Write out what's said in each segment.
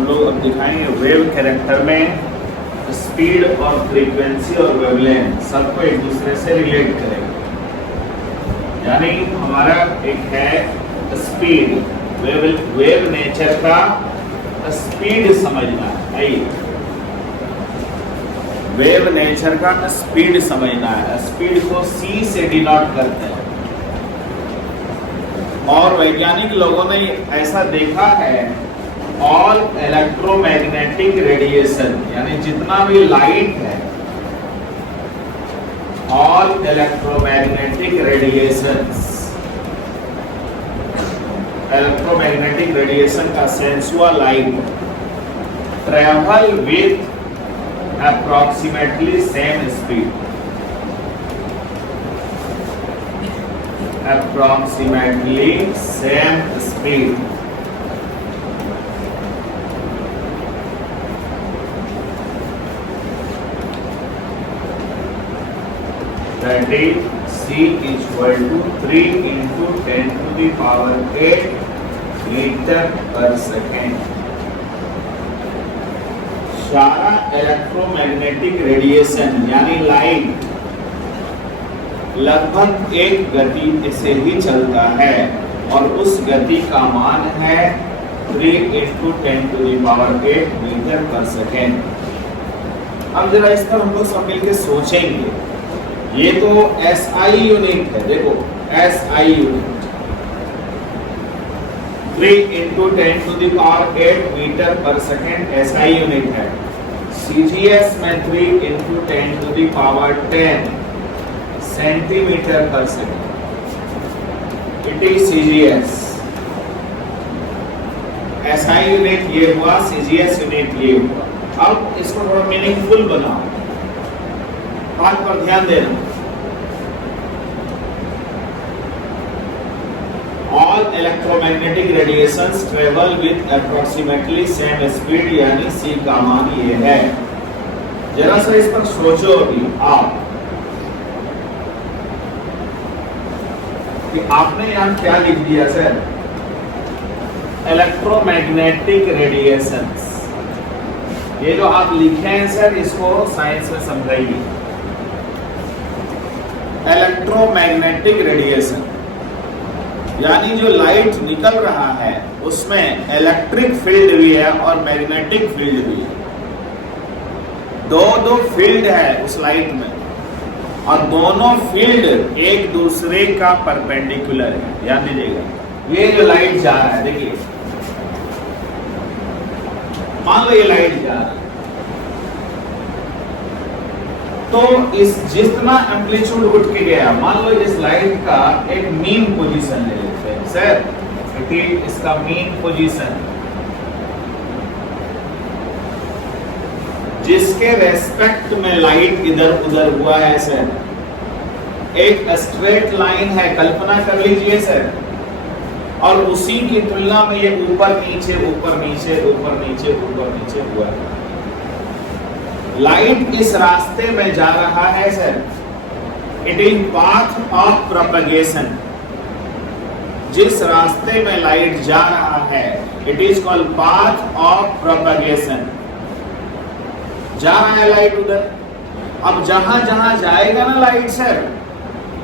हम लोग अब दिखाएंगे वेव कैरेक्टर में स्पीड और फ्रीक्वेंसी और वेवलेंथ सबको एक दूसरे से रिलेट करेंगे। यानी हमारा एक है स्पीड, वेव नेचर का स्पीड समझना है, वेव नेचर का स्पीड समझना है। स्पीड को c से डिनोट करते हैं और वैज्ञानिक लोगों ने ऐसा देखा है ऑल इलेक्ट्रोमैग्नेटिक रेडिएशन, यानी जितना भी लाइट है, all electromagnetic radiations, electromagnetic radiation का सेंस हुआ light, travel with approximately same speed, approximately same speed, that is c is equal to 3 into 10 to the power 8 meter per second। सारा electromagnetic radiation यानी light लगभग एक गति से ही चलता है और उस गति का मान है 3 into 10 to the power 8 metre पर सेकेंड। अब जरा इस पर हम लोग सब मिलकर सोचेंगे। ये तो SI यूनिट है, देखो SI unit 3 into 10 to the power 8 metre पर सेकेंड SI यूनिट है। CGS में 3 into 10 to the power 10 centimetre पर second. It is CGS। SI unit ये हुआ, CGS यूनिट ये हुआ। अब इसको थोड़ा मीनिंगफुल बनाओ, बात पर ध्यान देना। All electromagnetic radiations travel with approximately same speed, यानी c का मान ये है। जरा सा इस पर सोचो अभी आप कि आपने यहाँ क्या लिख दिया सर, इलेक्ट्रोमैग्नेटिक रेडिएशंस। ये जो आप लिखे हैं सर, इसको साइंस में समझाइए। इलेक्ट्रोमैग्नेटिक रेडिएशन यानी जो लाइट निकल रहा है उसमें इलेक्ट्रिक फील्ड भी है और मैग्नेटिक फील्ड भी है। दो फील्ड है उस लाइट में और दोनों फील्ड एक दूसरे का परपेंडिकुलर है। ध्यान दीजिएगा, ये जो लाइट जा रहा है, देखिए मान लो ये लाइट जा रहा है, तो इस जितना एम्पलीट्यूड उठ के गया, मान लो इस लाइट का एक मीन पोजीशन ले लेते हैं सर, इट इज इसका मीन पोजीशन, जिसके रेस्पेक्ट में लाइट इधर उधर हुआ है सर। एक स्ट्रेट लाइन है, कल्पना कर लीजिए सर, और उसी की तुलना में ये ऊपर नीचे ऊपर नीचे ऊपर नीचे ऊपर नीचे हुआ है। लाइट इस रास्ते में जा रहा है sir, it is path of propagation. जिस रास्ते में लाइट जा रहा है it is called path of propagation. जा रहा है लाइट उधर, अब जहां जहां जाएगा ना लाइट सर,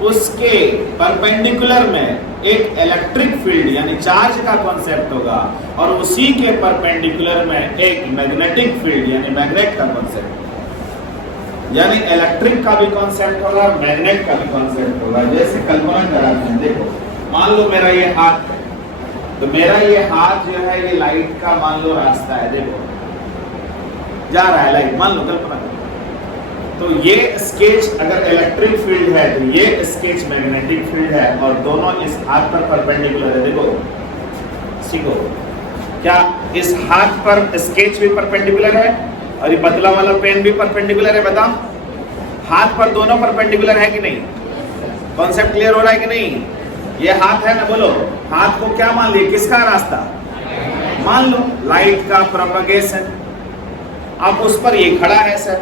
उसके परपेंडिकुलर में एक इलेक्ट्रिक फील्ड यानी चार्ज का कॉन्सेप्ट होगा और उसी के परपेंडिकुलर में एक मैग्नेटिक फील्ड यानी मैग्नेट का कॉन्सेप्ट, यानी इलेक्ट्रिक का भी कॉन्सेप्ट होगा, मैग्नेट का भी कॉन्सेप्ट होगा। जैसे कल्पना कराते हैं, देखो मान लो मेरा ये हाथ है, तो मेरा ये हाथ जो है ये लाइट का मान लो रास्ता है, देखो जा रहा है लाइट, मान लो कल्पना करो। तो ये स्केच अगर इलेक्ट्रिक फील्ड है तो ये स्केच मैग्नेटिक फील्ड है और दोनों इस हाथ पर परपेंडिकुलर है। देखो सीखो, क्या इस हाथ पर स्केच भी परपेंडिकुलर है और ये पतला वाला पेन भी परपेंडिकुलर है? बताओ, हाथ पर दोनों परपेंडिकुलर है कि नहीं? कॉन्सेप्ट क्लियर हो रहा है कि नहीं? ये हाथ है ना, बोलो हाथ को क्या मान लिए, किसका रास्ता मान लो? लाइट का प्रोपगेशन। अब उस पर ये खड़ा है सर,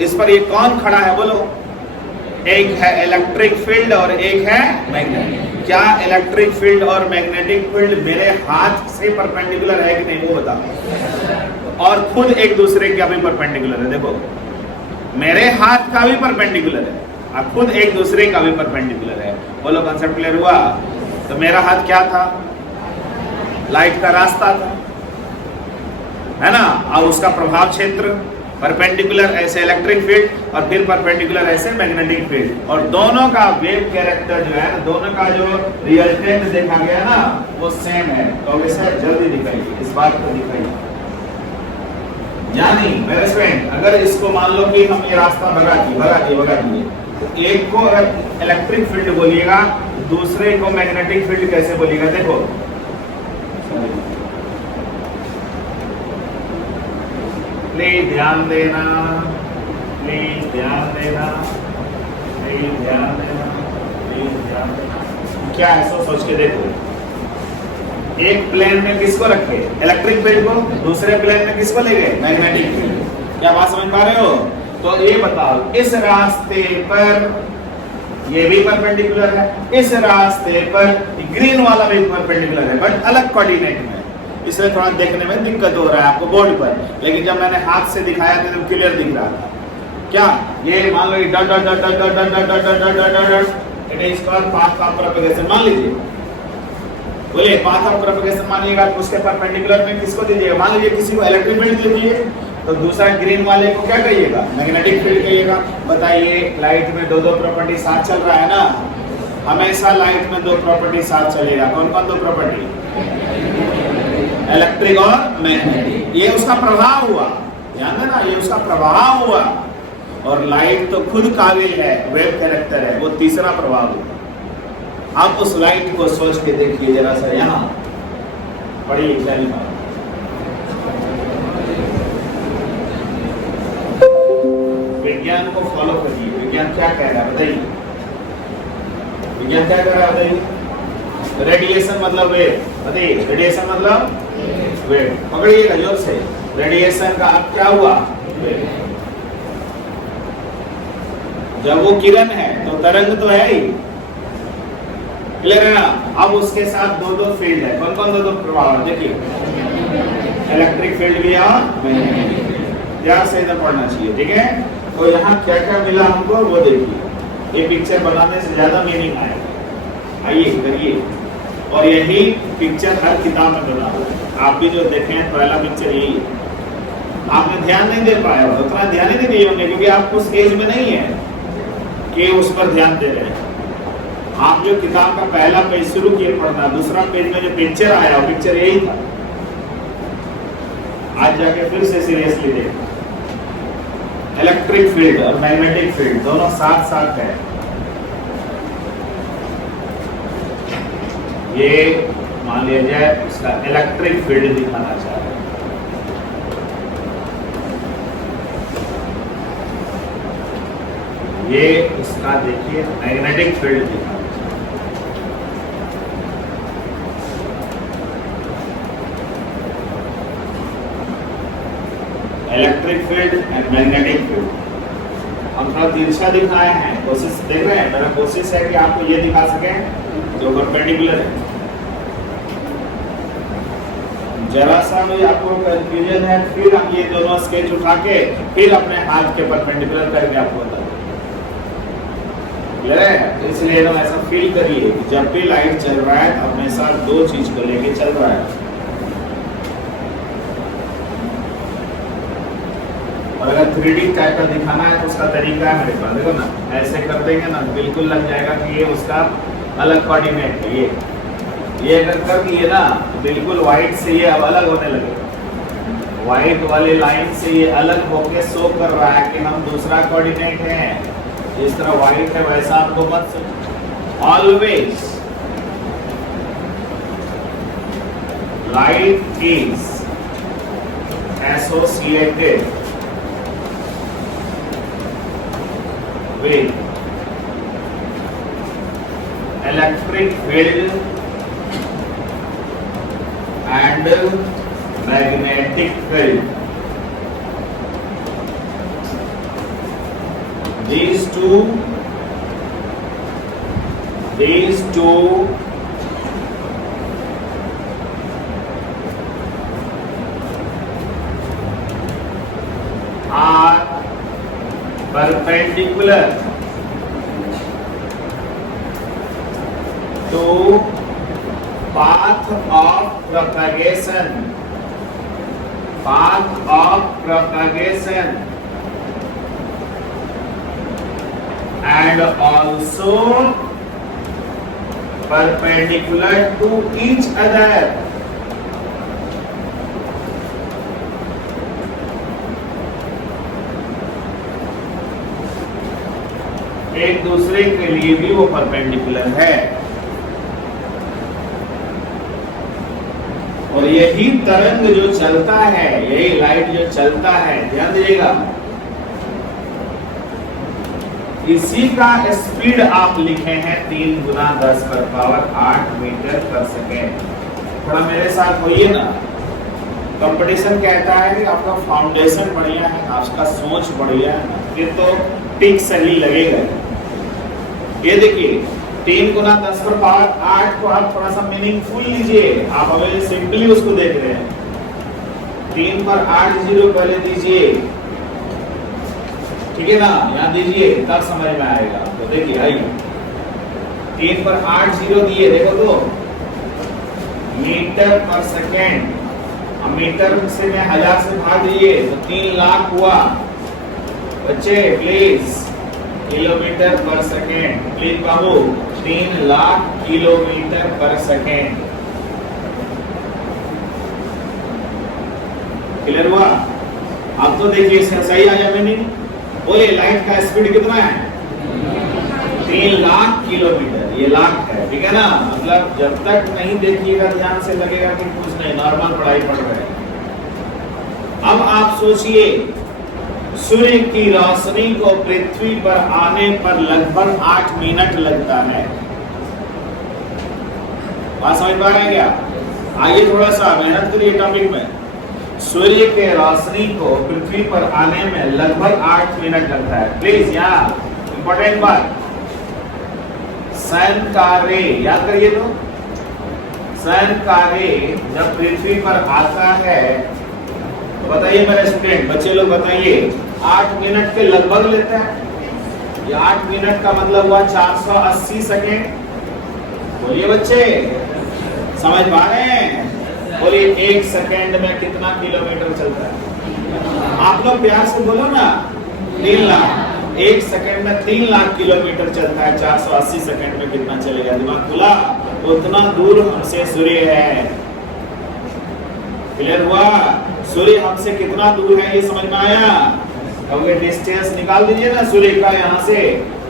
इस पर ये कौन खड़ा है बोलो? एक है इलेक्ट्रिक फील्ड और एक है मैग्नेटिक। क्या इलेक्ट्रिक फील्ड और मैग्नेटिक फील्ड मेरे हाथ से परपेंडिकुलर है कि नहीं, वो बताओ। और खुद एक दूसरे का भी परपेंडिकुलर है। देखो मेरे हाथ का भी परपेंडिकुलर है और खुद एक दूसरे का भी परपेंडिकुलर है। बोलो कंसेप्ट क्लियर हुआ? तो मेरा हाथ क्या था? लाइट का रास्ता था, है ना। अब उसका प्रभाव क्षेत्र परपेंडिकुलर ऐसे इलेक्ट्रिक फील्ड और फिर परपेंडिकुलर ऐसे मैग्नेटिक फील्ड, और दोनों का वेव कैरेक्टर जो है ना, दोनों का जो रिजल्टेंट देखा गया ना वो सेम है। तो इसे जल्दी दिखाइए, इस बात को दिखाइए। यानी मेरे फ्रेंड अगर इसको मान लो कि हम ये रास्ता भगा दिए, तो एक को अगर इलेक्ट्रिक फील्ड बोलिएगा, दूसरे को मैग्नेटिक फील्ड कैसे बोलिएगा? देखो प्लीज ध्यान देना, प्लीज ध्यान देना, प्लीज ध्यान देना, प्लीज ध्यान देना। क्या है सो सोच के देखो। एक प्लेन में किसको रखे? इलेक्ट्रिक फील्ड को। दूसरे प्लेन में किसको ले गए? Magnetic field. क्या बात समझ पा रहे हो? तो ये बताओ, इस रास्ते पर ये भी परपेंडिकुलर है, इस रास्ते पर ग्रीन वाला भी परपेंडिकुलर है, बट अलग कोऑर्डिनेट में, इसलिए थोड़ा देखने में दिक्कत हो रहा है आपको बोर्ड पर। लेकिन जब मैंने हाथ से दिखाया था तो क्लियर दिख रहा था। क्या ये मान लो dot dot dot dot dot dot dot dot dot dot dot, it is called path of propagation. मान लीजिए, बोले पाथ ऑफ प्रोपगेशन मानिएगा, उसके परपेंडिकुलर में किसको दीजिएगा? मान लीजिए किसी को इलेक्ट्रिक फील्ड दीजिए, तो दूसरा ग्रीन वाले को क्या कहिएगा? मैग्नेटिक फील्ड कहिएगा। बताइए लाइट में दो प्रॉपर्टी साथ चल रहा है ना, हमेशा लाइट में दो प्रॉपर्टी साथ चलेगा। कौन कौन दो प्रॉपर्टी? इलेक्ट्रिक और मैग्नेटिक। ये उसका प्रभाव हुआ, ध्यान देना, ये उसका प्रभाव हुआ। और लाइट तो खुद काबिल है, वेव कैरेक्टर है, वो तीसरा प्रभाव हुआ। आप उस लाइट को सोच के देखिए जरा सा, यहाँ पढ़िए क्या लिखा। विज्ञान को फॉलो करिए। विज्ञान क्या कह रहा है बताइए? विज्ञान क्या कह रहा है बताइए? रेडिएशन मतलब वेव। बताइए रेडिएशन मतलब वेव। पकड़िएगा जोर से। रेडिएशन का अर्थ क्या हुआ? वेव। जब वो किरण है तो तरंग तो है ही, क्लियर है ना। अब उसके साथ दो फील्ड है। कौन कौन दो प्रभाव है? देखिए इलेक्ट्रिक फील्ड भी और मैग्नेटिक फील्ड। ध्यान से इधर पढ़ना चाहिए, ठीक है। तो यहाँ क्या क्या मिला हमको वो देखिए। ये पिक्चर बनाने से ज्यादा मीनिंग आएगा। आइए करिए। और यही पिक्चर हर किताब में बना हुआ है। आप भी जो देखे हैं पहला पिक्चर यही है। आपने ध्यान नहीं दे पाया, उतना ध्यान ही नहीं दिए होंगे क्योंकि आप उस एज में नहीं है कि उस पर ध्यान दे रहे हैं। आप जो किताब का पहला पेज शुरू किए पढ़ना, दूसरा पेज में जो पिक्चर आया वो पिक्चर यही था। आज जाके फिर से सीरियसली देखो। इलेक्ट्रिक फील्ड और मैग्नेटिक फील्ड दोनों साथ साथ है। ये मान लिया जाए उसका इलेक्ट्रिक फील्ड दिखाना चाह रहे हैं। ये उसका देखिए मैग्नेटिक फील्ड दिखाना चाह रहे हैं। Electric field and magnetic field हम थोड़ा तिरछा दिखाए हैं। कोशिश देख रहे हैं, मेरा कोशिश है कि आपको ये दिखा सकें जो परपेंडिकुलर है। जरा सा भी आपको कंफ्यूजन है, फिर हम ये दोनों स्केच उठा के फिर अपने हाथ के परपेंडिकुलर करके आपको बता दें। क्लियर है? इसलिए हम ऐसा फील करिए कि जब भी लाइट चल रहा है हमेशा दो चीज को लेके चल रहा है। और अगर 3D टाइप का दिखाना है तो उसका तरीका है मेरे पास। देखो ना, ऐसे कर देंगे ना बिल्कुल लग जाएगा कि ये उसका अलग कोऑर्डिनेट है। ये अगर कर दिए ना बिल्कुल व्हाइट से ये अब अलग होने लगे। व्हाइट वाले लाइन से ये अलग होके शो कर रहा है कि हम दूसरा कोऑर्डिनेट है। जिस तरह व्हाइट है वैसा आपको मत always light is associated with electric field and magnetic field. These two two are perpendicular to path of propagation and also perpendicular to each other. एक दूसरे के लिए भी वो परपेंडिकुलर है, और यही तरंग जो चलता है, यही लाइट जो चलता है, ध्यान दीजिएगा, इसी का स्पीड आप लिखे हैं 3 × 10⁸ मीटर पर सेकेंड। थोड़ा मेरे साथ होइए ना। कंपटीशन कहता है कि आपका फाउंडेशन बढ़िया है, आपका सोच बढ़िया है, ये तो टिक सही लगेगा। ये देखिए 3 × 10⁸ को आप थोड़ा सा मीनिंगफुल लीजिए। आप अभी सिंपली उसको देख रहे हैं। 3 पर 8 जीरो पहले दीजिए, ठीक है ना, यहाँ दीजिए तब समझ में आएगा। तो देखिए आइए 3 पर 8 जीरो दिए, देखो तो मीटर पर सेकेंड। अब मीटर से में 1000 से भाग दीजिए तो 3 लाख हुआ। बच्चे प्लीज किलोमीटर पर second, please Babu 3 lakh kilometre पर सेकेंड। क्लियर हुआ? अब तो देखिए सही आ जाए। नहीं बोले लाइट का स्पीड कितना है? 3 लाख किलोमीटर। ये लाख है, ठीक है ना। मतलब जब तक नहीं देखिएगा ध्यान से लगेगा कि कुछ नहीं, नॉर्मल पढ़ाई पढ़ रहे हैं। अब आप सोचिए सूर्य की रोशनी को पृथ्वी पर आने पर लगभग 8 मिनट लगता है। बात समझ पा रहे हैं क्या? आइए थोड़ा सा मेहनत करिए टॉपिक में। सूर्य के रोशनी को पृथ्वी पर आने में लगभग 8 मिनट लगता है। प्लीज यहाँ इंपॉर्टेंट बात, सन का रे याद करिए। तो सन का रे जब पृथ्वी पर आता है तो बताइए मेरे स्टूडेंट, बच्चे लोग बताइए, 8 मिनट के लगभग लेता है। ये 8 मिनट का मतलब हुआ 480 सेकेंड। बोलिए बच्चे, समझ पा रहे हैं? बोलिए 1 सेकेंड में कितना किलोमीटर चलता है? आप लोग प्यार से बोलो ना। 3 लाख। 1 सेकेंड में 3 लाख किलोमीटर चलता है। 480 सेकेंड में कितना चलेगा? दिमाग खुला? उतना दूर हमसे सूर्य है। क्लियर हुआ? सूर्य हमसे कितना दूर है ये समझ में आया? अब ये डिस्टेंस निकाल दीजिए ना सूर्य का। यहाँ से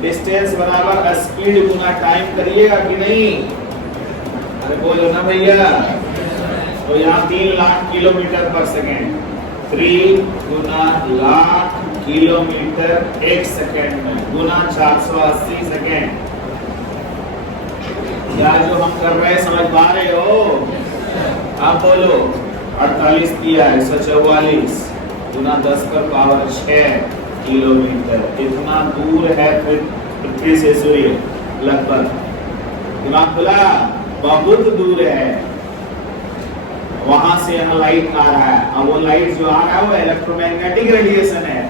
डिस्टेंस बराबर स्पीड गुना टाइम करिएगा कि नहीं? अरे बोलो ना भैया। तो यहाँ 3 लाख किलोमीटर पर सेकेंड, 3 × लाख किलोमीटर 1 सेकेंड में गुना 480 सेकेंड। या जो हम कर रहे हैं समझ पा रहे हो? आप बोलो 48 किया 144 गुना 10⁻6 किलोमीटर। इतना दूर है पृथ्वी से सूर्य लगभग। दिमाग खुला? बहुत दूर है। वहां से यहाँ लाइट आ रहा है। अब वो लाइट जो आ रहा है वो इलेक्ट्रोमैग्नेटिक रेडिएशन है।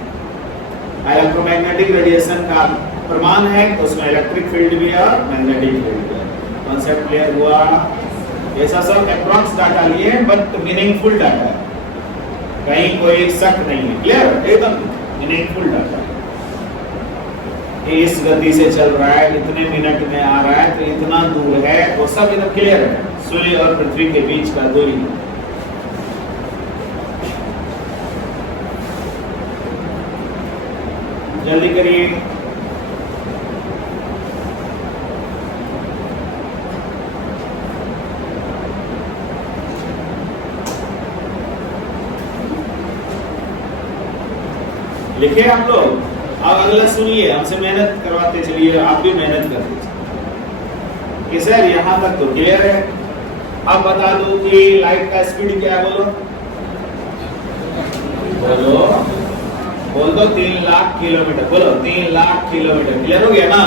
इलेक्ट्रोमैग्नेटिक रेडिएशन का प्रमाण है तो उसमें इलेक्ट्रिक फील्ड भी है और मैग्नेटिक फील्ड भी है। कॉन्सेप्ट क्लियर हुआ? ऐसा सब अप्रॉक्स डाटा लिए बट मीनिंगफुल डाटा, कहीं कोई शक नहीं है। क्लियर? एकदम मीनिंगफुल डाटा। इस गति से चल रहा है, इतने मिनट में आ रहा है, तो इतना दूर है, वो सब एकदम क्लियर है। सूर्य और पृथ्वी के बीच का दूरी। जल्दी करिए। लिखे आप लोग? अब अगला सुनिए, हमसे मेहनत करवाते चलिए, आप भी मेहनत कर दीजिए कि सर यहाँ तक तो क्लियर है। अब बता दो कि लाइट का स्पीड क्या है? बोलो बोलो बोल दो। 3 लाख किलोमीटर। बोलो 3 लाख किलोमीटर। क्लियर हो गया ना?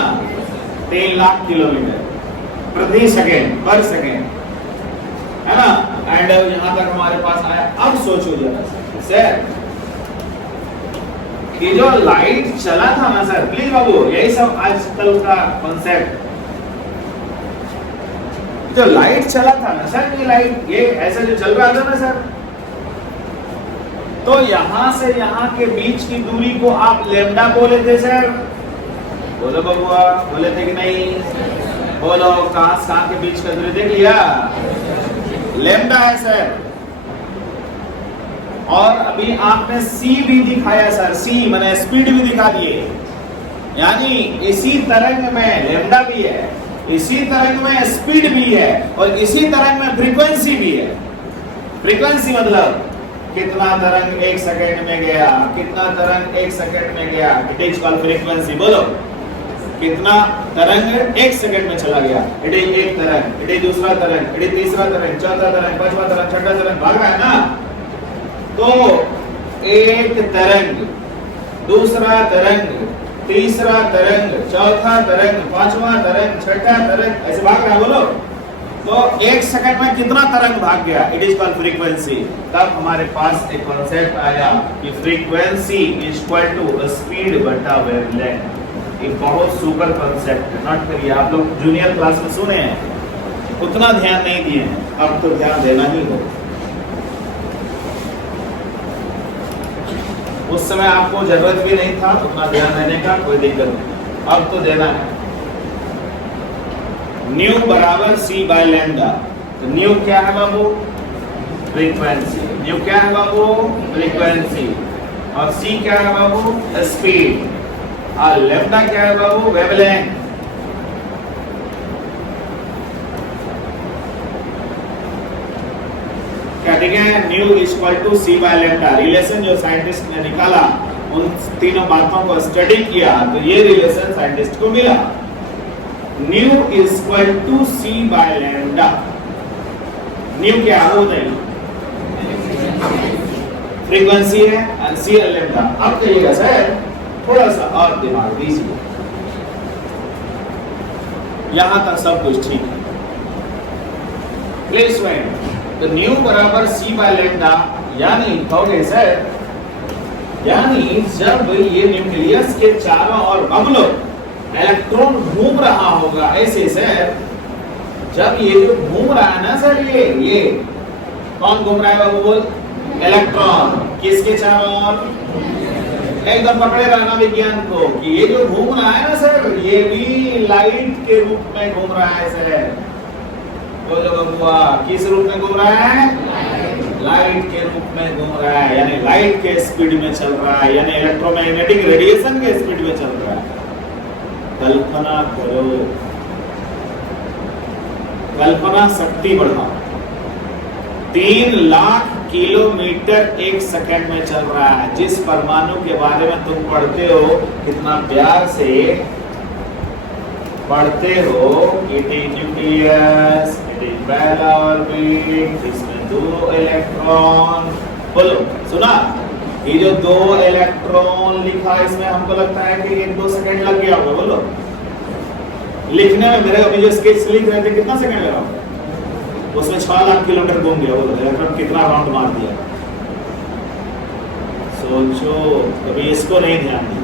3 लाख किलोमीटर। प्रति सेकेंड, पर सेकेंड, है ना। एंड यहां तक हमारे पास आया। अब सोचो जरा सर, ये जो लाइट चला था ना सर, प्लीज बाबू, यही सब आजकल का कॉन्सेप्ट। जो लाइट चला था ना सर, ये लाइट ये ऐसा जो चल रहा था ना सर, तो यहां से यहां के बीच की दूरी को आप लेमडा बोले थे सर। बोलो बबुआ, बोले थे कि नहीं? बोलो, कहां से कहां के बीच का दूरी देख लिया? लेमडा है सर। और अभी आपने सी भी दिखाया सर, सी माने स्पीड भी दिखा दिए। यानी इसी तरंग में लेमडा भी है, इसी तरंग में स्पीड भी है, और इसी तरंग में फ्रीक्वेंसी भी है। फ्रीक्वेंसी मतलब कितना तरंग एक सेकंड में गया, कितना तरंग एक सेकंड में गया, इट इज कॉल्ड फ्रीक्वेंसी। बोलो, कितना तरंग एक सेकंड में चला गया, इट इज एक तरंग, इट इज दूसरा तरंग, इट इज तीसरा तरंग, चौथा तरंग, पांचवा तरंग, छठा तरंग, भाग रहा है ना। तो एक तरंग, दूसरा तरंग, तीसरा तरंग, चौथा तरंग, पांचवा तरंग, छठा तरंग, ऐसे भाग रहा है। बोलो, तो एक सेकंड में कितना तरंग भाग गया, इट इज कॉल्ड फ्रीक्वेंसी। तब हमारे पास एक कॉन्सेप्ट आया कि frequency is equal to speed बटा वेवलेंथ। ये बहुत सुपर कॉन्सेप्ट है, नोट करिए। आप लोग जूनियर क्लास में सुने हैं, उतना ध्यान नहीं दिए हैं, अब तो ध्यान देना ही हो। उस समय आपको जरूरत भी नहीं था उतना ध्यान देने का, कोई दिक्कत नहीं, अब तो देना है। न्यू बराबर सी बाय लैम्डा। तो न्यू क्या है बाबू? फ्रीक्वेंसी। न्यू क्या है बाबू? फ्रीक्वेंसी। और सी क्या है बाबू? स्पीड। और लैम्डा क्या है बाबू? वेवलेंथ। क्या ठीक है? Nu is equal to c by lambda. Relation जो साइंटिस्ट ने निकाला, उन तीनों बातों को स्टडी किया, तो ये रिलेशन साइंटिस्ट को मिला। Nu is equal to c by lambda. Nu क्या हो नहीं, फ्रीक्वेंसी है, और सी लैम्डा। अब कहिएगा सर, थोड़ा सा और दिमाग दीजिए, यहां तक सब कुछ ठीक है। प्लेसमेंट, तो न्यू बराबर सी बाय लैम्डा, यानी कहोगे सर, यानी जब ये न्यूक्लियस के चारों ओर बबलो इलेक्ट्रॉन घूम रहा होगा, ऐसे सर, जब ये जो घूम रहा है ना सर, ये कौन घूम रहा है बाबू? बोल, इलेक्ट्रॉन। किसके चारों ओर? एकदम पकड़े रहना विज्ञान को कि ये जो घूम रहा है ना सर, ये भी लाइट के रूप में घूम रहा है सर। बोलो बबुआ, किस रूप में घूम रहा है? लाइट के रूप में घूम रहा है, यानी लाइट के स्पीड में चल रहा है, यानी इलेक्ट्रोमैग्नेटिक रेडिएशन के स्पीड में चल रहा है। कल्पना करो, कल्पना शक्ति बढ़ाओ। 3 लाख किलोमीटर एक सेकंड में चल रहा है। जिस परमाणु के बारे में तुम पढ़ते हो, कितना प्यार से पढ़ते हो, it is nucleus, it is पहला ऑर्बिट, इसमें 2 इलेक्ट्रॉन। बोलो, सुना? ये जो 2 इलेक्ट्रॉन लिखा है, इसमें हमको लगता है कि 1-2 सेकंड लग गया होगा। बोलो, लिखने में मेरे अभी जो स्केच लिख रहे थे, कितना सेकंड लगा? उसमें 6 लाख किलोमीटर घूम गया। बोलो, इलेक्ट्रॉन कितना राउंड मार दिया? सोचो, कभी इसको नहीं ध्यान दिया।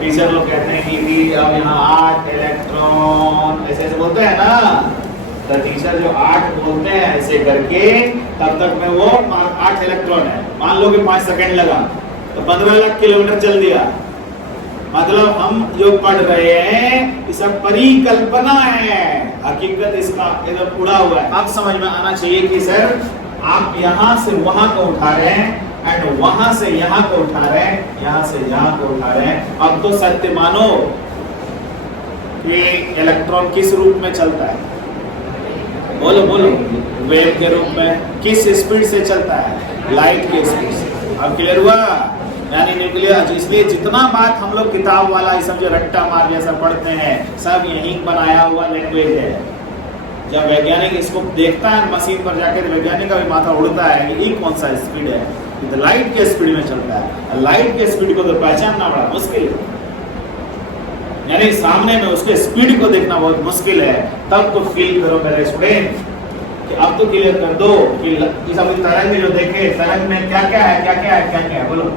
टीचर लोग कहते हैं कि अब यहाँ 8 इलेक्ट्रॉन, ऐसे ऐसे बोलते हैं ना, तो टीचर जो 8 बोलते हैं ऐसे करके, तब तक में वो 8 इलेक्ट्रॉन है। मान लो कि 5 सेकंड लगा, तो 15 लाख किलोमीटर चल दिया। मतलब हम जो पढ़ रहे हैं ये सब परिकल्पना है, हकीकत इसका एकदम उड़ा हुआ है। अब समझ में आना चाहिए कि सर, आप यहाँ से वहां को उठा रहे हैं, एंड वहां से यहाँ को उठा रहे हैं, यहाँ से यहाँ को उठा रहे हैं। अब तो सत्य मानो कि इलेक्ट्रॉन किस रूप में चलता है? बोलो बोलो, वेव के रूप में। किस स्पीड से चलता है? लाइट के स्पीड से। अब क्लियर हुआ? यानी न्यूक्लियस, इसलिए जितना बात हम लोग किताब वाला ये सब जो रट्टा मार जैसा पढ़ते हैं, सब यही बनाया हुआ लैंग्वेज है। जब वैज्ञानिक इसको देखता है मशीन पर जाकर, वैज्ञानिक का भी माथा उड़ता है कि ये कौन सा स्पीड है? तो लाइट के स्पीड में चलता है। लाइट के स्पीड को तो पहचानना बड़ा मुश्किल है। यानी सामने में उसके स्पीड को देखना बहुत मुश्किल है, तब तो फील करो मेरे स्टूडेंट कि अब तो क्लियर कर दो कि इस अभी तरंग जो देखे, तरंग में क्या क्या है, क्या क्या है, क्या क्या है, बोलो।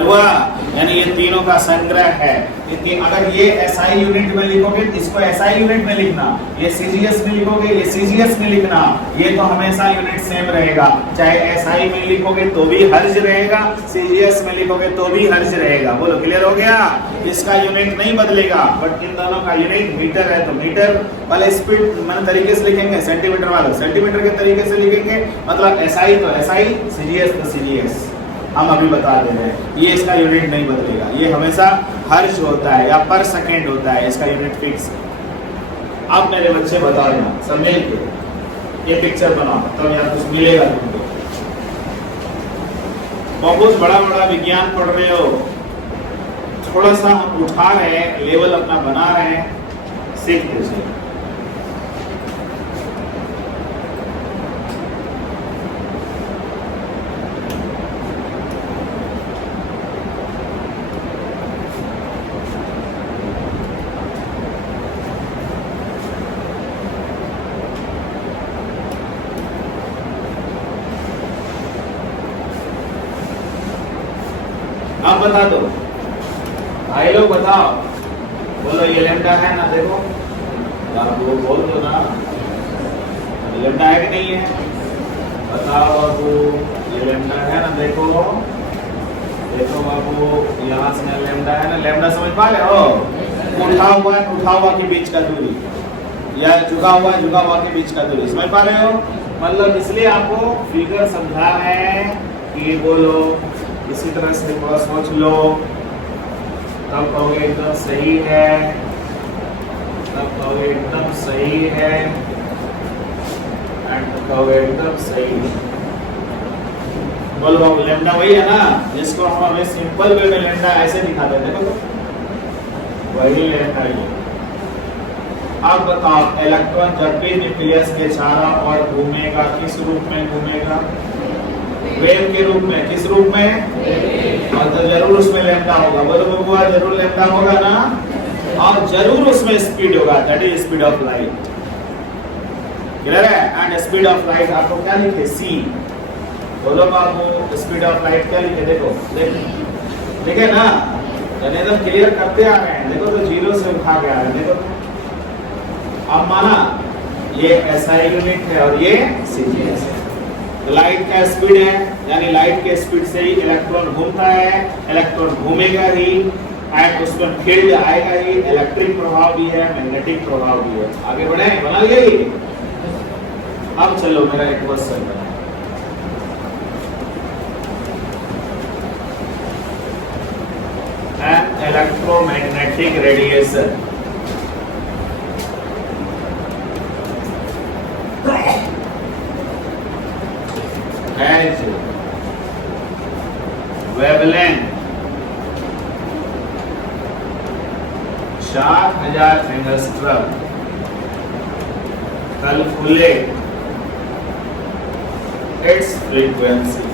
हुआ, यानी ये तीनों का संग्रह है। अगर ये एसआई यूनिट में लिखोगे तो इसको एसआई यूनिट में लिखना, ये सीजीएस में लिखोगे ये सीजीएस में लिखना, ये तो हमेशा यूनिट सेम रहेगा। चाहे एसआई में लिखोगे तो भी हर्ज रहेगा, सीजीएस में लिखोगे तो भी हर्ज रहेगा। बोलो क्लियर हो गया? इसका यूनिट नहीं बदलेगा, बट इन दोनों का यूनिट मीटर है तो मीटर वाले स्पीड मन तरीके से लिखेंगे, सेंटीमीटर वाला सेंटीमीटर के तरीके से लिखेंगे। मतलब एसआई तो एसआई, सीजीएस तो सीजीएस। हम अभी बता दे रहे हैं, ये इसका यूनिट नहीं बदलेगा, ये हमेशा हर्ज होता है या पर सेकेंड होता है, इसका यूनिट फिक्स। अब मेरे बच्चे बताओ ना, सब मिल के ये पिक्चर बनाओ तो यार कुछ मिलेगा तुमको। बहुत बड़ा बड़ा विज्ञान पढ़ रहे हो, थोड़ा सा हम उठा रहे हैं, लेवल अपना बना रहे हैं, सीखते चलिए। अब बता दो भाई लोग, बताओ, बोलो ये लैम्डा है ना, देखो आप वो बोल दो ना, लैम्डा है कि नहीं है, बताओ बाबू, ये लैम्डा है ना, देखो देखो बाबू, यहाँ से लैम्डा है ना, लैम्डा समझ पा रहे हो? उठा हुआ के बीच का दूरी या झुका हुआ के बीच का दूरी, समझ पा रहे हो? मतलब इसलिए आपको फिगर समझा है कि बोलो इसी तरह से थोड़ा सोच लो, तब कहोगे एकदम सही है, तब कहोगे एकदम सही है, एंड कहोगे एकदम सही। बोलो बाबू, लैम्डा वही है ना जिसको हम हमें सिंपल वे में लैम्डा ऐसे दिखाते हैं, देखो तो वही लैम्डा ही। अब बताओ, इलेक्ट्रॉन जब भी न्यूक्लियस के चारों ओर घूमेगा, किस रूप में घूमेगा? वेव के रूप में। किस रूप में? और तो जरूर उसमें लैम्डा होगा, बोलो बबुआ, जरूर लैम्डा होगा ना, और जरूर उसमें स्पीड होगा, that is speed of light. Clear है? एंड स्पीड ऑफ लाइट आपको क्या लिखे? c। बोलो बाबू, स्पीड ऑफ लाइट क्या लिखे? देखो लिखे ना, यानी एकदम क्लियर करते आ रहे हैं, देखो तो जीरो से उठा के आ रहे हैं, देखो। अब माना ये एसआई यूनिट है और ये सीजीएस है, लाइट का स्पीड है, यानी लाइट के स्पीड से ही इलेक्ट्रॉन घूमता है, इलेक्ट्रॉन घूमेगा ही, एंड उसमें फील्ड आएगा ही, इलेक्ट्रिक प्रभाव भी है, मैग्नेटिक प्रभाव भी है। आगे बढ़े, बना गई। अब चलो मेरा एक क्वेश्चन है, an electromagnetic radiation has wavelength 4000 angstrom, calculate its frequency।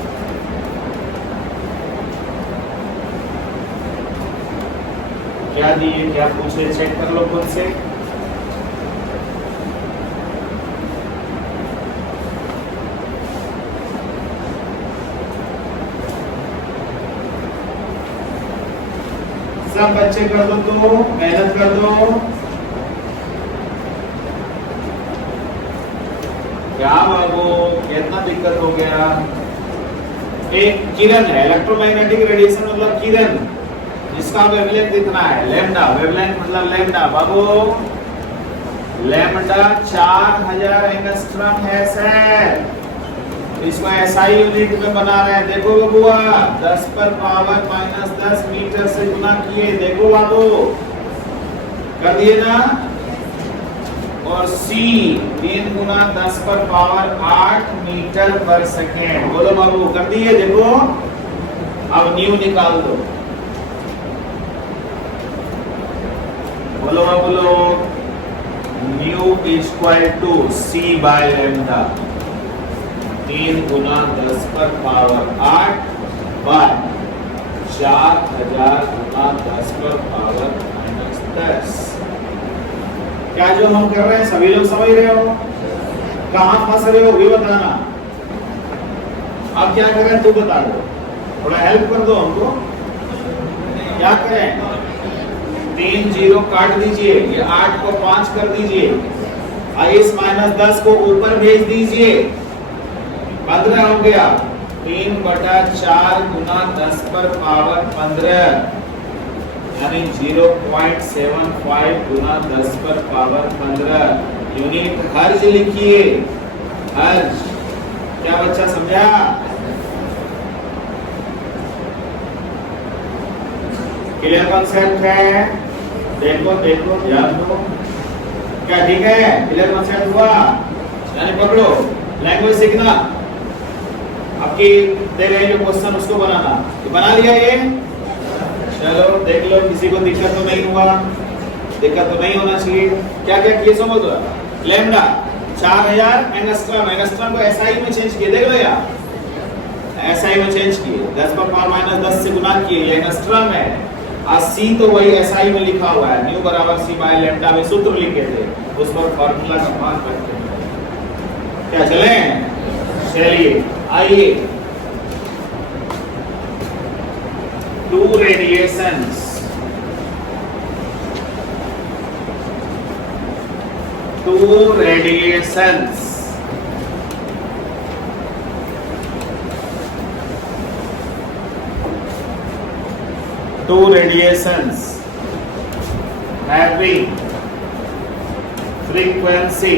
क्या दिए, क्या पूछे, चेक कर लो खुद से। सब बच्चे कर दो, तो मेहनत कर दो। क्या बाबू, कितना दिक्कत हो गया? एक किरण है, इलेक्ट्रोमैग्नेटिक रेडिएशन मतलब किरण, जिसका वेवलेंथ इतना है, लैम्डा। वेवलेंथ मतलब लैम्डा बाबू, लैम्डा 4000 एंगस्ट्रम है सर। इसको एसआई यूनिट में बना रहे हैं, देखो बबुआ, 10 पर पावर -10 मीटर से गुना किए, देखो बाबू, कर दिए ना। और C 3 गुना 10 पर पावर 8 मीटर पर सेकेंड, बोलो बाबू, कर दिए, देखो। अब न्यू निकाल दो, बोलो बाबू लोग, nu equal to C by lambda, 3 गुना 10 पर पावर 8 बाय 4000 गुना 10 पर पावर -10। क्या जो हम कर रहे हैं सभी लोग समझ रहे हो? कहां फंस रहे हो ये बताना। अब क्या करें तू बता दो, थोड़ा हेल्प कर दो हमको। क्या करें? 3 0 काट दीजिए, ये 8 को 5 कर दीजिए, इस -10 को ऊपर भेज दीजिए, 15 हो गया। 3/4 गुना 10 पर पावर 15 यानी 0.75 गुना 10 पर पावर 15 यूनिट हर्ज लिखिए। हर्ज क्या बच्चा समझा? क्लियर कॉन्सेप्ट है? देखो देखो ध्यान दो। क्या ठीक है? क्लियर कॉन्सेप्ट हुआ? यानी पकड़ो, लैंग्वेज सीखना। आपकी दे रहे जो क्वेश्चन उसको बनाना, तो बना लिया ये? चलो देख लो, किसी को दिक्कत तो नहीं हुआ? दिक्कत तो नहीं होना चाहिए। क्या क्या किए समझ लो। लैम्डा 4000 एंगस्ट्रॉम को एसआई में चेंज किए, देख लो यार, एसआई में चेंज किए, 10 पर पावर -10 से गुना किए, ये एंगस्ट्रॉम है। और सी तो वही एसआई में लिखा हुआ है, न्यू बराबर सी बाय लैम्डा में सूत्र लिखे थे, उस पर फार्मूला समान करते हैं। क्या चलें? चलिए आइए, 2 radiations, two radiations having frequency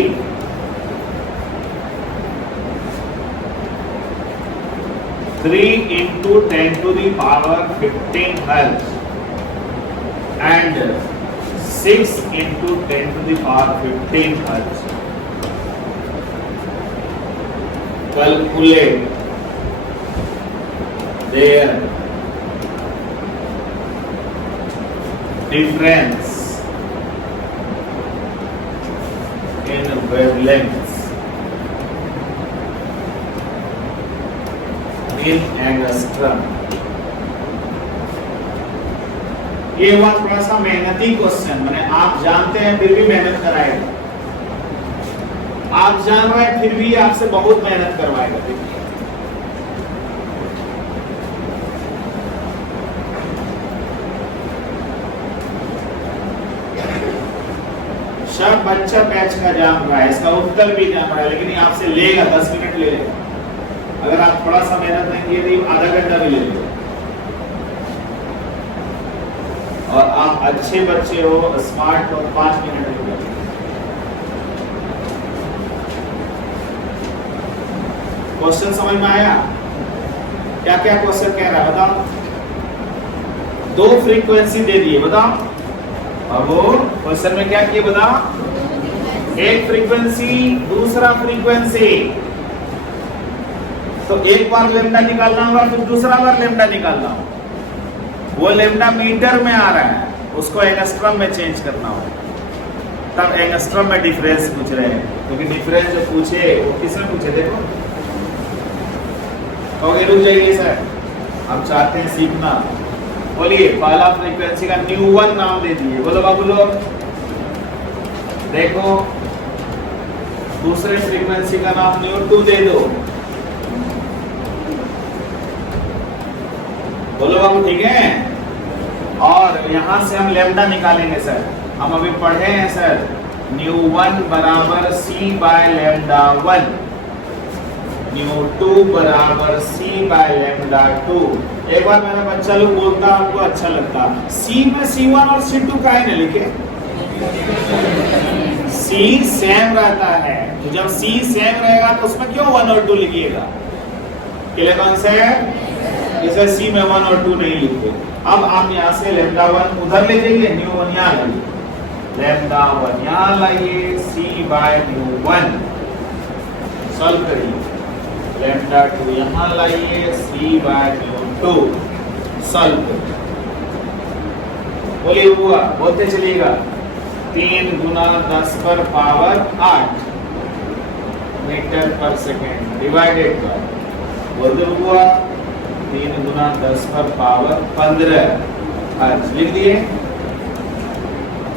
three into 10 to the power 15 hertz and 6 into 10 to the power 15 hertz. Calculate their difference in wavelengths in angstrom. ये हुआ थोड़ा सा मेहनती क्वेश्चन, मैंने आप जानते हैं फिर भी मेहनत कराएगा। आप जान रहे हैं फिर भी आपसे बहुत मेहनत करवाएगा। सब बच्चा बैच का जान रहा है, इसका उत्तर भी जान रहा है, लेकिन ये आपसे लेगा 10 मिनट ले लेगा। अगर आप थोड़ा सा मेहनत नहीं किए तो आधा घंटा भी ले लेगा। और आप अच्छे बच्चे हो, स्मार्ट हो, 5 मिनट ले लेगा। क्वेश्चन समझ में आया? क्या क्या क्वेश्चन कह रहा है बताओ? 2 फ्रीक्वेंसी दे दिए, बताओ। अब वो क्वेश्चन में क्या किए बताओ? एक फ्रीक्वेंसी, दूसरा फ्रीक्वेंसी, तो एक बार लेम्डा निकालना होगा, फिर दूसरा बार लेम्डा निकालना होगा। वो लेम्डा मीटर में आ रहा है, उसको एंगस्ट्रॉम में चेंज करना होगा। तब एंगस्ट्रॉम में डिफरेंस पूछ रहे हैं, क्योंकि डिफरेंस जो पूछे वो किसने पूछे? देखो कहोगे रुक जाइए सर, हम चाहते हैं सीखना। बोलिए, पहला फ्रीक्वेंसी का न्यू1 नाम दे दिए, बोलो बाबू लोग। देखो दूसरे फ्रीक्वेंसी का नाम न्यू2 दे दो, बोलो बाबू, ठीक है। और यहां से हम लैम्डा निकालेंगे सर, हम अभी पढ़े हैं सर, न्यू1 बराबर सी बाय लैम्डा 1, न्यू2 बराबर सी बाय लैम्डा 2। एक बार मेरा बच्चा लोग बोलता हमको अच्छा लगता, सी में C1 और C2 काहे न लिखे? C सेम रहता है, तो जब C सेम रहेगा तो उसमें क्यों 1 और 2 लिखिएगा? Clear concept? इसे C में 1 और 2 नहीं लिखते। अब आप यहाँ से लैम्डा 1 उधर ले जाइए, न्यू1 यहाँ लाइए, लैम्डा 1 यहाँ लाइए, C बाय न्यू1 सॉल्व करिए, लैम्डा 2 यहाँ लाइए, C बाय न्यू2 सॉल्व करिए। बोलिए हुआ, बोलते चलिएगा। 3 गुना 10 पर पावर 8 मीटर पर सेकेंड डिवाइडेड बाय, बोल दो हुआ 3 गुना 10 पर पावर 15 हर्ट्ज लिख दिए,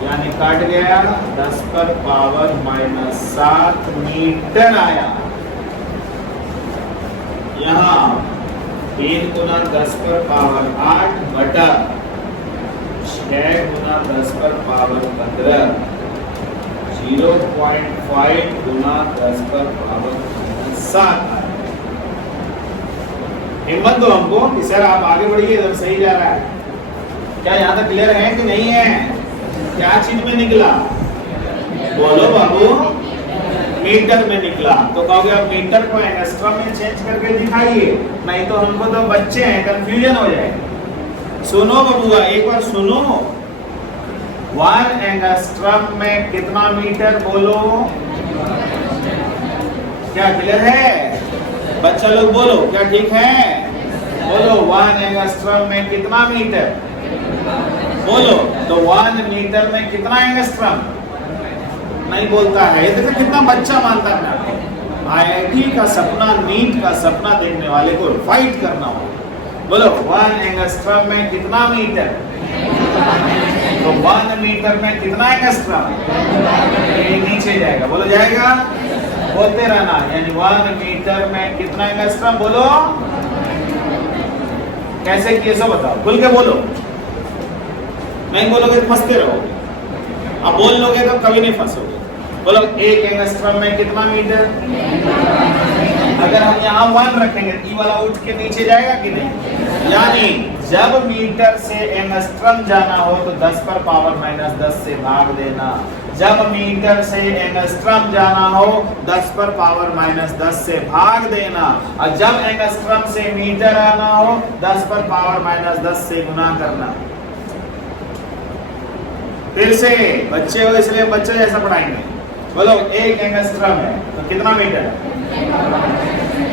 यानी काट गया 10 पर पावर -7 मीटर आया। यहाँ 3 गुना 10 पर पावर 8 बटा 6 गुना 10 पर पावर 15 0.5 गुना 10 पर पावर 7। हिम्मत दो हमको कि सर आप आगे बढ़िए, इधर सही जा रहा है। क्या यहाँ तक क्लियर है कि नहीं है? क्या चीज में निकला? बोलो बाबू। मीटर में निकला। तो कहोगे अब मीटर को एंगस्ट्रम में चेंज करके दिखाइए, नहीं तो हमको तो बच्चे हैं, कंफ्यूजन हो जाएगा। सुनो बबुआ, एक बार सुनो। 1 एंगस्ट्रम में कितना मीटर? बोलो। क्या क्लियर है? बच्चा लोग बोलो, क्या ठीक है? बोलो 1 एंगस्ट्रम में कितना मीटर? बोलो। तो 1 मीटर में कितना एंगस्ट्रम? नहीं बोलता है। ये देखो कितना बच्चा मानता है आपको। आईआईटी का सपना, नीट का सपना देखने वाले को फाइट करना हो। बोलो 1 एंगस्ट्रम में कितना मीटर? तो 1 मीटर में कितना एंगस्ट्रम? ये नीचे जाएगा। बोलो जाएगा, बोलते रहना। यानी 1 मीटर में कितना एंगस्ट्रम? बोलो। कैसे किए सो बताओ, खुल के बोलो। नहीं बोलोगे तो फंसते रहोगे, अब बोल लोगे तो कभी नहीं फंसोगे। बोलो 1 एंगस्ट्रम में कितना मीटर? अगर हम यहाँ 1 रखेंगे, ई वाला उठ के नीचे जाएगा कि नहीं? यानी जब मीटर से एंगस्ट्रम जाना हो तो 10 पर पावर -10 से भाग देना। जब मीटर से एंगस्ट्रम जाना हो 10 पर पावर -10 से भाग देना। और जब एंगस्ट्रम से मीटर आना हो 10 पर पावर -10 से गुना करना। फिर से बच्चे हो इसलिए बच्चे जैसा पढ़ाएंगे। बोलो 1 एंगस्ट्रम है तो कितना मीटर है?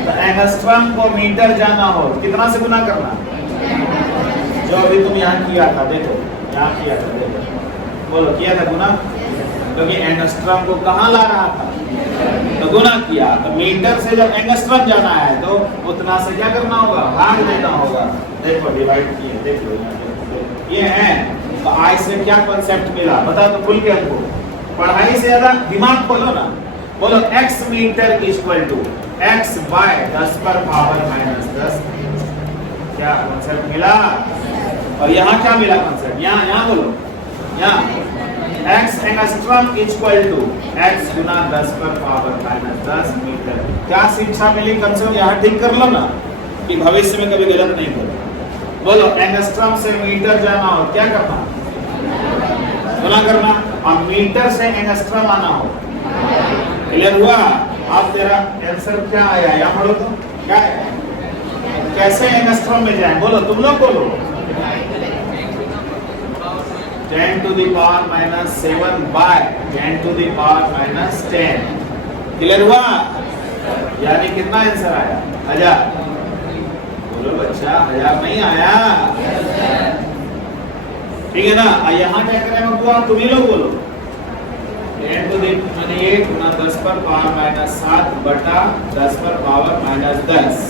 तो एंगस्ट्रम को मीटर जाना हो कितना से गुना करना? जो अभी तुम यहाँ किया था, देखो यहाँ किया था, देखो बोलो किया था गुना, क्योंकि एंगस्ट्रम को कहाँ ला रहा था? तो गुना किया। तो मीटर से जब एंगस्ट्रम जाना है तो उतना से क्या करना होगा? भाग देना होगा। देखो डिवाइड किए, देखो ये है। तो आज से क्या कॉन्सेप्ट मिला बता तो खुल के हमको। पढ़ाई से ज्यादा दिमाग खोलो ना। बोलो x metre equal to x by 10 पर पावर -10। क्या कॉन्सेप्ट मिला? और यहाँ क्या मिला कॉन्सेप्ट? यहाँ बोलो, यहाँ x angstrom equal to x गुना 10 पर पावर -10 मीटर। क्या शिक्षा मिली? कम से कम यहाँ ठीक कर लो ना, कि भविष्य में कभी गलत नहीं करो। बोलो एंगस्ट्रम से मीटर जाना हो क्या करना? गुना करना। और मीटर से एंगस्ट्रम आना हो, क्लियर हुआ? अब तेरा आंसर क्या आया? या पढ़ो तो क्या है? कैसे एंगस्ट्रम में जाए? बोलो, तुम लोग बोलो। 10 to the power -7 by 10 to the power -10। Clear हुआ? यानी कितना आंसर आया? 1000। बोलो बच्चा, 1000 नहीं आया? ठीक है ना? यहाँ क्या करें बबुआ? तुम ही लोग बोलो 10 to the माने 8 गुना 10 पर पावर -7 बटा 10 पर पावर -10।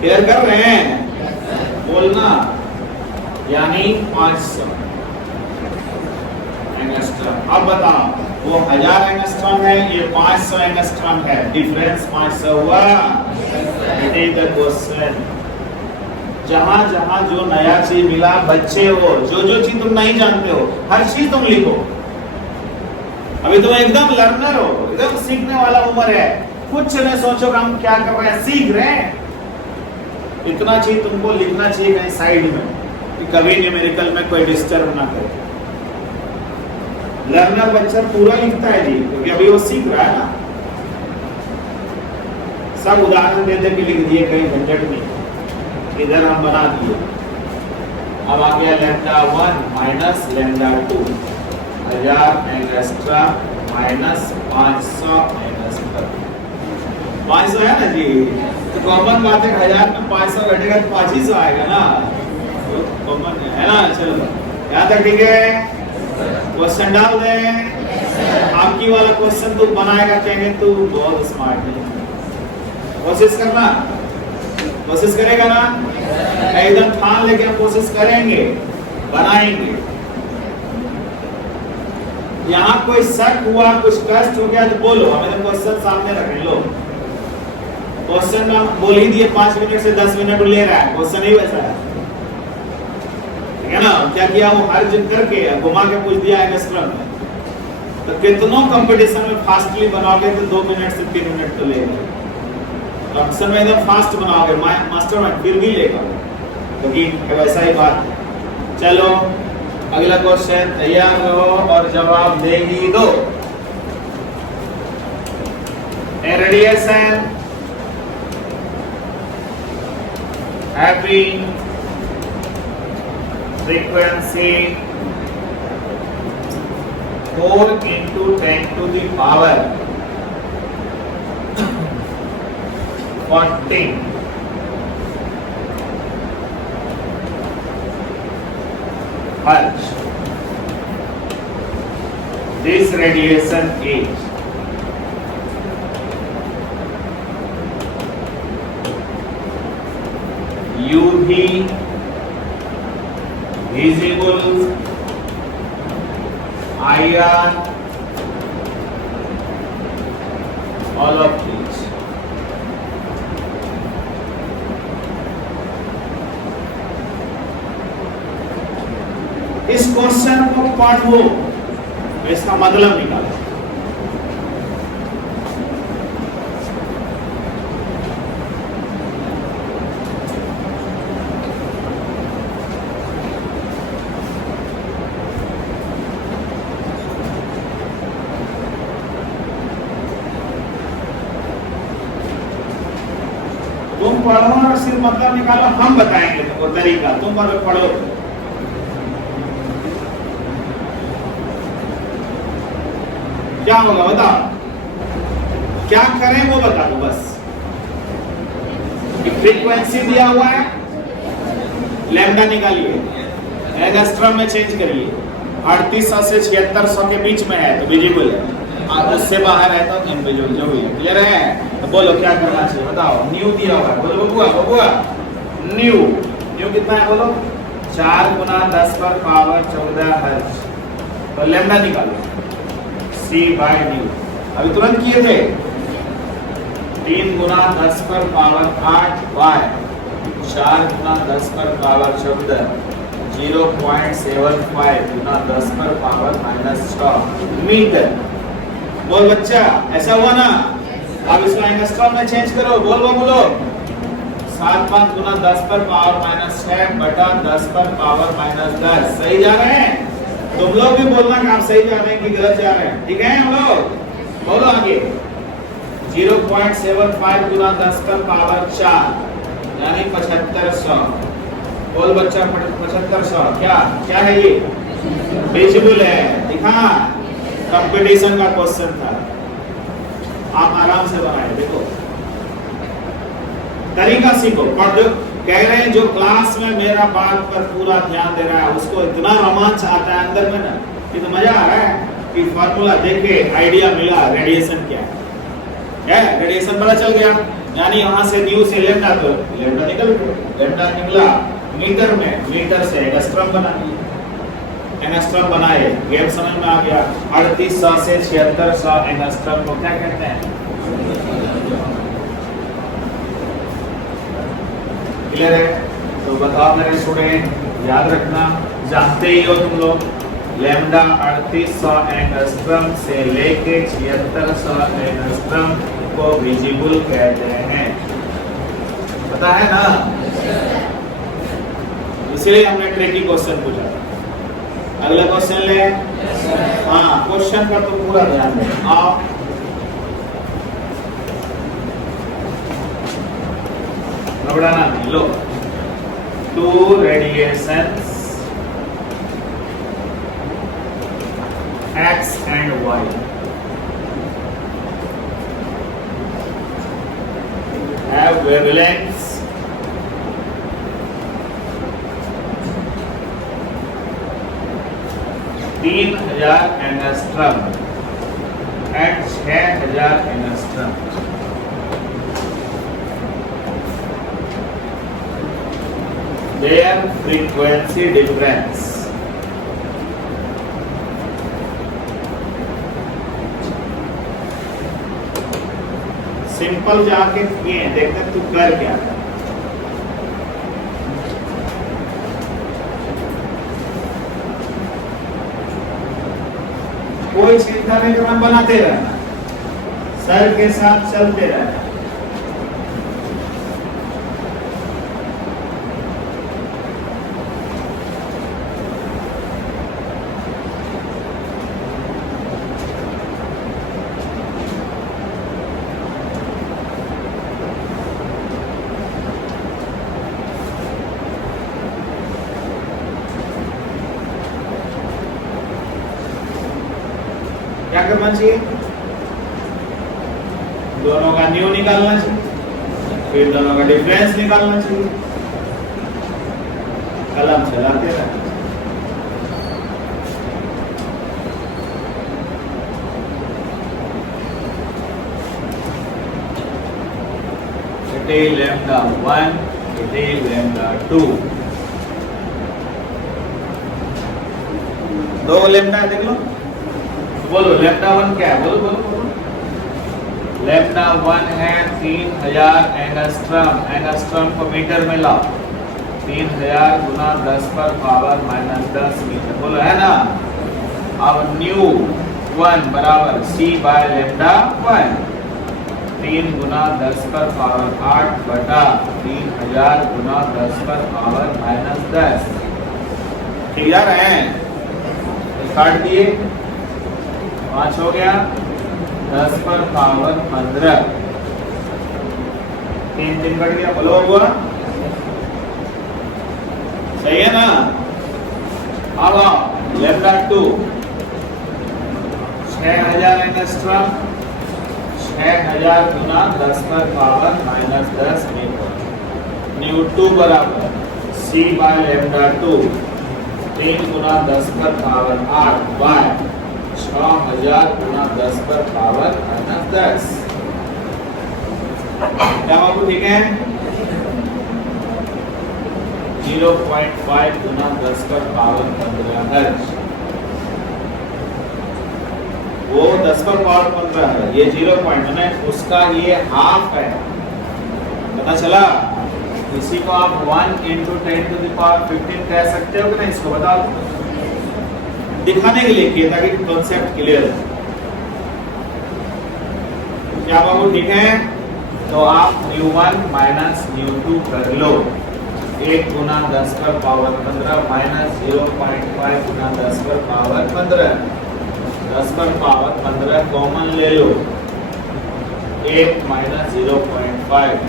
क्लियर कर रहे हैं? बोलना। यानी 500 एंगस्ट्रम। अब बताओ, वो 1000 एंगस्ट्रम है, ये 500 एंगस्ट्रम है, डिफरेंस 500 हुआ। It is the question. जहां जहां जो नया चीज मिला, बच्चे हो, जो जो चीज तुम नहीं जानते हो हर चीज तुम लिखो। अभी तुम एकदम लर्नर हो, एकदम सीखने वाला उम्र है। कुछ नहीं सोचो हम क्या कर रहे हैं, सीख रहे हैं। इतना चीज तुमको लिखना चाहिए कहीं साइड में, कि कभी न्यूमेरिकल में कोई डिस्टर्ब ना करे। लर्नर बच्चा पूरा लिखता है जी, क्योंकि अभी वो सीख रहा है ना। सब उदाहरण दे दे के लिख दिए, कहीं झंझट नहीं। इधर हम बना दिए। अब आ गया λ1 माइनस λ2, 1000 एंगस्ट्रा माइनस 500 एंगस्ट्रा। 500 है ना जी? तो कॉमन बात है, 1000 में 500 घटेगा तो 2500 आएगा ना, तो कॉमन है ना। चलो यहाँ तक ठीक है? क्वेश्चन डाल दे। आपकी वाला क्वेश्चन तू बनाएगा कहेंगे तू बहुत स्मार्ट है। कोशिश करना, कोशिश करेगा ना? एकदम ठान लेके हम कोशिश करेंगे, बनाएंगे। यहाँ कोई शक हुआ, कुछ कष्ट हो गया तो बोलो, हमें तो क्वेश्चन सामने रख लो। क्वेश्चन में बोल ही दिए 5 मिनट से 10 मिनट ले रहा है, क्वेश्चन ही वैसा है, ठीक है ना। क्या किया, वो हर जिन करके घुमा के पूछ दिया है क्रम में। तो कितनों कंपटीशन में फास्टली बनाओगे तो 2 मिनट से 3 मिनट तो लेगा। ऑप्शन में एकदम फास्ट बनाओगे मास्टर माइंड फिर भी लेगा, क्योंकि वैसा ही बात है। चलो अगला क्वेश्चन, तैयार रहो और जवाब दे ही दो। Radiation having frequency 4 into 10 to the power 14 hertz. This radiation is UV, visible, IR, all of these. इस क्वेश्चन को पढ़ो, इसका मतलब निकालो। तुम पढ़ो और सिर्फ मतलब निकालो, हम बताएंगे तुमको तरीका, तुम पढ़ो। क्या होगा बताओ, क्या करें वो बता दो बस। फ्रीक्वेंसी दिया हुआ है, लैम्डा निकालिए, एंगस्ट्रम में चेंज करिए। 3800 से 7600 के बीच में है तो विजिबल है, और उससे बाहर है तो इनविजिबल। जो हुई क्लियर है, तो बोलो क्या करना चाहिए बताओ। न्यू दिया हुआ है, बोलो बबुआ न्यू कितना है बोलो, 4 गुना 10 पर पावर 14 हर्ट्ज। तो लैम्डा निकालो, C बाय न्यू अभी तुरंत किए थे। 3 गुना 10 पर पावर 8 बाय 4 गुना 10 पर पावर 14 0.75 गुना 10 पर पावर -6 मीटर। बोल बच्चा, ऐसा हुआ ना। अब इसको एंगस्ट्रॉम में चेंज करो, बोलो 7 गुना 10 पर पावर -6 बटा 10 पर पावर -10। सही जा रहे हैं तुम लोग भी, बोलना कि आप सही जा रहे हैं कि गलत जा रहे हैं, ठीक है हम लोग। बोलो आगे, 0.75 गुना 10 पर पावर 4 यानी 7500। बोल बच्चा 7500 क्या है ये, विजिबल है, दिखा। कंपटीशन का क्वेश्चन था, आप आराम से बनाए। देखो तरीका सीखो, पर जो कह रहे हैं जो क्लास में मेरा बात पर पूरा ध्यान दे रहा है उसको इतना रोमांच आता है अंदर में ना, कि तो मजा आ रहा है कि फार्मूला देख के आइडिया मिला रेडिएशन क्या है। रेडिएशन पता चल गया, यानी यहाँ से न्यू से लेम्डा, तो लेम्डा निकला मीटर में, मीटर से एंगस्ट्रॉम बना, एंगस्ट्रॉम बनाए, गेम समझ में आ गया। 3800 से 7600 एंगस्ट्रॉम को क्या कहते हैं, क्लियर है। तो बताओ मेरे स्टूडेंट, याद रखना, जानते ही हो तुम लोग, लैम्डा 3800 एंगस्ट्रॉम से लेके 7600 एंगस्ट्रॉम को विजिबल कहते हैं, पता है ना। इसलिए हमने ट्रिकी क्वेश्चन पूछा। अगला क्वेश्चन ले। हाँ, क्वेश्चन का तो पूरा ध्यान दें आप। घबराना नहीं, लो। 2 radiations X and Y have wavelengths 3000 angstrom and 6000 angstrom. There frequency difference. Simple जाके किए, देखते तू कर क्या है। कोई चिंता नहीं करना, बनाते रहना, सर के साथ चलते रहना। क्या करना चाहिए? दोनों का न्यू निकालना चाहिए, फिर दोनों का डिफरेंस निकालना चाहिए। कलम चलाते रहना। It is lambda 1, it is lambda 2। दो लैम्डा देख लो, बोलो लैम्डा 1 क्या है? बोलो बोलो बोलो। लैम्डा 1 है 3000 एंगस्ट्रम। एंगस्ट्रम को मीटर में लाओ, 3000 गुना 10 पर पावर माइनस 10 मीटर। बोलो है ना। अब न्यू 1 बराबर c बाय लैम्डा 1, 3 गुना 10 पर पावर 8 बटा 3000 गुना 10 पर पावर माइनस 10। क्लियर है? काट दिए, 5 हो गया, 10 पर पावर 15, 3 कट गया। बोलो हुआ सही है ना। अब आओ लैम्डा 2 6000 एंगस्ट्रम, 6000 गुना 10 पर पावर माइनस 10 मीटर। न्यू 2 बराबर c बाय लैम्डा 2, 3 गुना 10 पर पावर 8 बाय 6000 गुना 10 पर पावर माइनस 10। क्या बाबू ठीक है? 0.5 गुना 10 पर पावर 15 हर्ट्ज। वो 10 पर पावर 15 है, ये 0.9 उसका ये हाफ है। पता चला? इसी को आप 1 × 10⁻15 कह सकते हो कि नहीं? इसको बता दो, दिखाने के लिए किया ताकि कॉन्सेप्ट क्लियर हो। क्या बाबू ठीक है? तो आप ν1 माइनस ν2 कर लो। 1 गुना 10 पर पावर 15 माइनस 0.5 गुना 10 पर पावर 15। 10 पर पावर 15 कॉमन ले लो, 1 माइनस 0.5,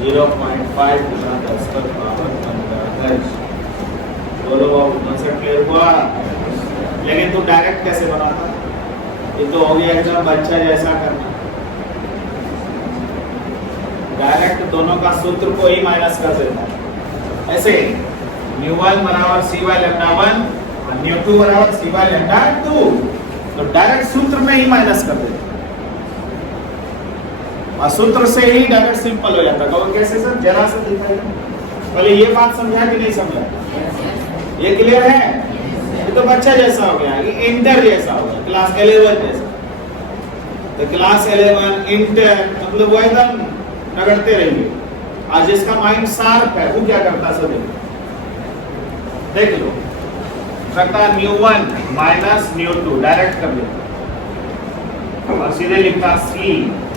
0.5 गुना 10 पर पावर 15 हर्ट्ज। बोलो बाबू कॉन्सेप्ट क्लियर हुआ? लेकिन तू डायरेक्ट कैसे बनाता? ये तो हो गया एकदम बच्चा जैसा करना। डायरेक्ट दोनों का सूत्र को ही माइनस कर देता है। ऐसे ν1 बराबर c बाय लैम्डा 1 और ν2 बराबर c बाय लैम्डा 2, तो डायरेक्ट सूत्र में ही माइनस कर देता है और सूत्र से ही डायरेक्ट सिंपल हो जाता है। कैसे सर? जरा से दिखाइए। पहले ये बात समझा कि नहीं समझा? ये क्लियर है? ये तो बच्चा जैसा हो गया, ये इंटर जैसा हो गया, क्लास 11 जैसा। तो क्लास 11 इंटर मतलब वो एकदम रगड़ते रहिए। आज जिसका माइंड शार्प है वो क्या करता है? सब देख लो, करता ν1 माइनस ν2 डायरेक्ट कर देता और सीधे लिखता c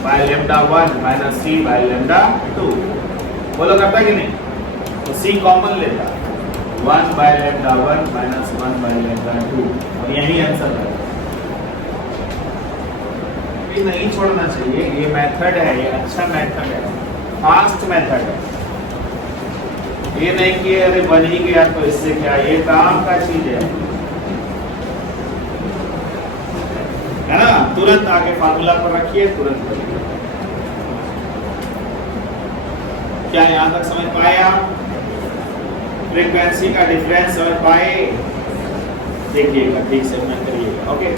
by lambda 1 minus c by lambda 2। बोलो करता कि नहीं? तो c कॉमन लेता, 1 by lambda 1 minus 1 by lambda 2 और यही आंसर है। ये नहीं छोड़ना चाहिए, ये मेथड है, ये अच्छा मेथड है, फास्ट मेथड है। ये नहीं कि अरे बन ही गया तो इससे क्या, ये काम का चीज है ना। तुरंत आगे फार्मूला पर रखिए, तुरंत करिए। क्या यहां तक समझ पाए आप? फ्रीक्वेंसी का डिफरेंस समझ पाए? देखिएगा ठीक से, मैं करिएगा। ओके।